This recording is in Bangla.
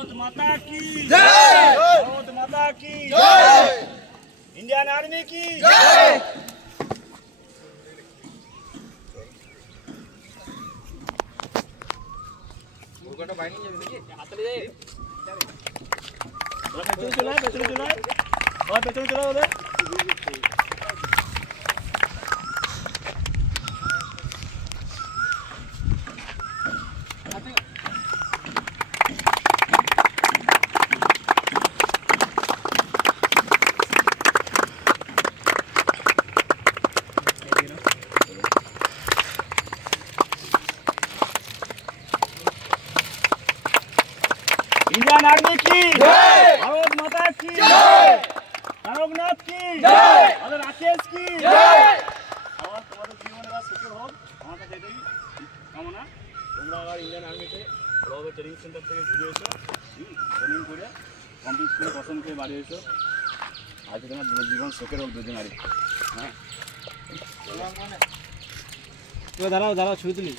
भारत माता की जय, भारत माता की जय, इंडियन आर्मी की जय। इंडियन आर्मी की जय, भारत माता की जय, नारंगनाथ की जय, और राकेश की जय। और तुम्हारे जीवन का सुखी हो हमारा এটাই কামনা। তোমরা আবার ইন্ডিয়ান আর্মিতে ভালোভাবে ট্রেনিং সেন্টার থেকে ঘুরে এসো, ট্রেনিং করে কমপ্লিট করে পছন্দ করে বাড়ি এসো। আজ তোমার জীবন সুখের হোক দুজনারই। হ্যাঁ দাঁড়াও ছবি তুলি।